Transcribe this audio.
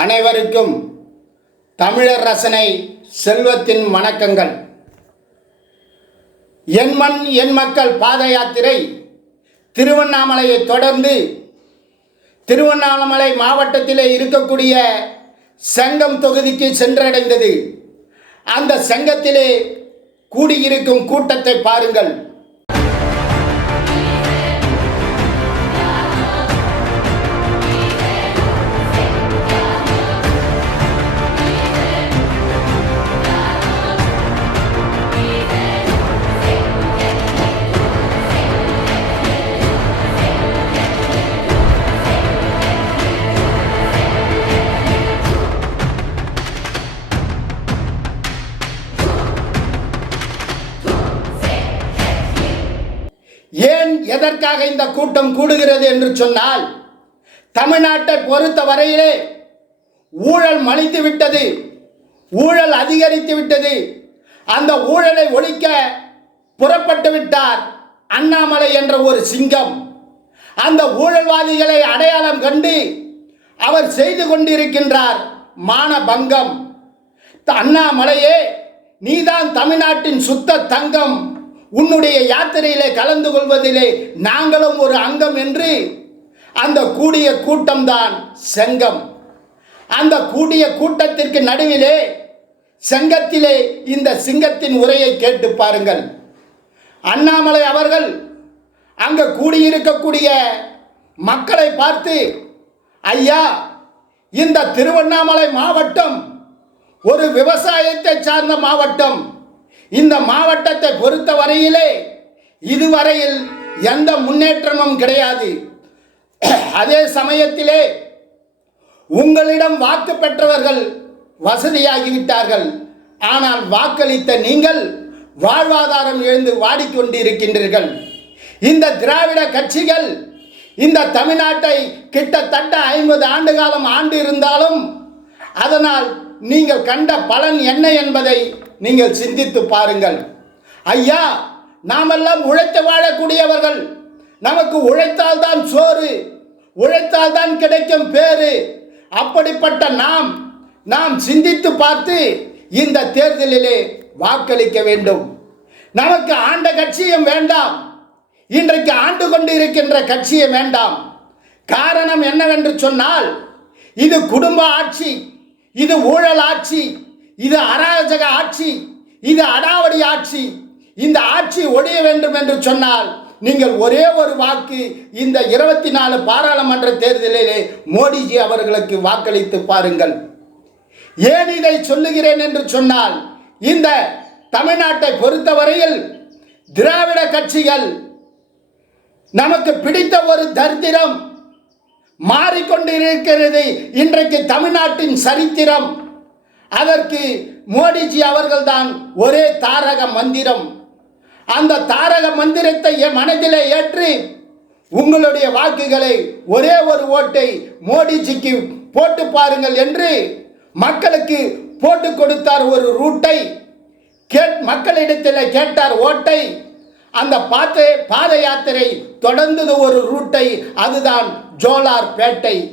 அனைவருக்கும் தமிழர் ரசனை செல்வத்தின் வணக்கங்கள். என் மண் என் மக்கள் பாத யாத்திரை திருவண்ணாமலையை தொடர்ந்து திருவண்ணாமலை மாவட்டத்திலே இருக்கக்கூடிய செங்கம் தொகுதிக்கு சென்றடைந்தது. அந்த செங்கத்திலே கூடியிருக்கும் கூட்டத்தை பாருங்கள். எதற்காக இந்த கூட்டம் கூடுகிறது என்று சொன்னால் தமிழ்நாட்டை பொறுத்த வரையிலே ஊழல் மலித்து விட்டது ஊழல் அதிகரித்து விட்டது. அந்த ஊழலை ஒழிக்க புறப்பட்டு விட்டார் அண்ணாமலை என்ற ஒரு சிங்கம். அந்த ஊழல்வாதிகளை அடையாளம் கண்டு அவர் செய்து கொண்டிருக்கின்றார் மானபங்கம். அண்ணாமலையே நீதான் தமிழ்நாட்டின் சுத்த தங்கம். உன்னுடைய யாத்திரையிலே கலந்து கொள்வதிலே நாங்களும் ஒரு அங்கம் என்று. அந்த கூடிய கூட்டம்தான் செங்கம். அந்த கூடிய கூட்டத்திற்கு நடுவிலே செங்கத்திலே இந்த சிங்கத்தின் உரையை கேட்டு பாருங்கள். அண்ணாமலை அவர்கள் அங்க கூடியிருக்கக்கூடிய மக்களை பார்த்து ஐயா இந்த திருவண்ணாமலை மாவட்டம் ஒரு விவசாயத்தை சார்ந்த மாவட்டம். இந்த மாவட்டத்தை பொறுத்த வரையிலே இதுவரையில் எந்த முன்னேற்றமும் கிடையாது. அதே சமயத்திலே உங்களிடம் வாக்கு பெற்றவர்கள் வசதியாகிவிட்டார்கள். ஆனால் வாக்களித்த நீங்கள் வாழ்வாதாரம் இழந்து வாடிக்கொண்டிருக்கின்றீர்கள். இந்த திராவிட கட்சிகள் இந்த தமிழ்நாட்டை கிட்டத்தட்ட ஐம்பது ஆண்டு காலம் ஆண்டு இருந்தாலும் அதனால் நீங்கள் கண்ட பலன் என்ன என்பதை நீங்கள் சிந்தித்து பாருங்கள். ஐயா நாமெல்லாம் உழைத்து வாழக்கூடியவர்கள். நமக்கு உழைத்தால் தான் சோறு உழைத்தால் தான் கிடைக்கும் பேரு அப்படிப்பட்ட நாம் நாம் சிந்தித்து பார்த்து இந்த தேர்தலிலே வாக்களிக்க வேண்டும். நமக்கு ஆண்ட கட்சியும் வேண்டாம். இன்றைக்கு ஆண்டு கொண்டு இருக்கின்ற கட்சியும் வேண்டாம். காரணம் என்னவென்று சொன்னால் இது குடும்ப ஆட்சி இது ஊழல் ஆட்சி இது அராஜக ஆட்சி இது அடாவடி ஆட்சி. இந்த ஆட்சி ஒழிய வேண்டும் என்று சொன்னால் நீங்கள் ஒரே ஒரு வாக்கு இந்த இருபத்தி நாலு பாராளுமன்ற தேர்தலிலே மோடிஜி அவர்களுக்கு வாக்களித்து பாருங்கள். ஏன் இதை சொல்லுகிறேன் என்று சொன்னால் இந்த தமிழ்நாட்டை பொறுத்தவரையில் திராவிட கட்சிகள் நமக்கு பிடித்த ஒரு தரித்திரம் மாறிக்கொண்டிருக்கிறது இன்றைக்கு தமிழ்நாட்டின் சரித்திரம். அதற்கு மோடிஜி அவர்கள்தான் ஒரே தாரக மந்திரம். அந்த தாரக மந்திரத்தை என் மனதிலே ஏற்றி உங்களுடைய வாக்குகளை ஒரே ஒரு ஓட்டை மோடிஜிக்கு போட்டு பாருங்கள் என்று மக்களுக்கு போட்டு கொடுத்தார் ஒரு ரூட்டை. கேட் மக்களிடத்தில் கேட்டார் ஓட்டை. அந்த பாத்த பாத யாத்திரை தொடர்ந்தது ஒரு ரூட்டை. அதுதான் ஜோலார் பேட்டை.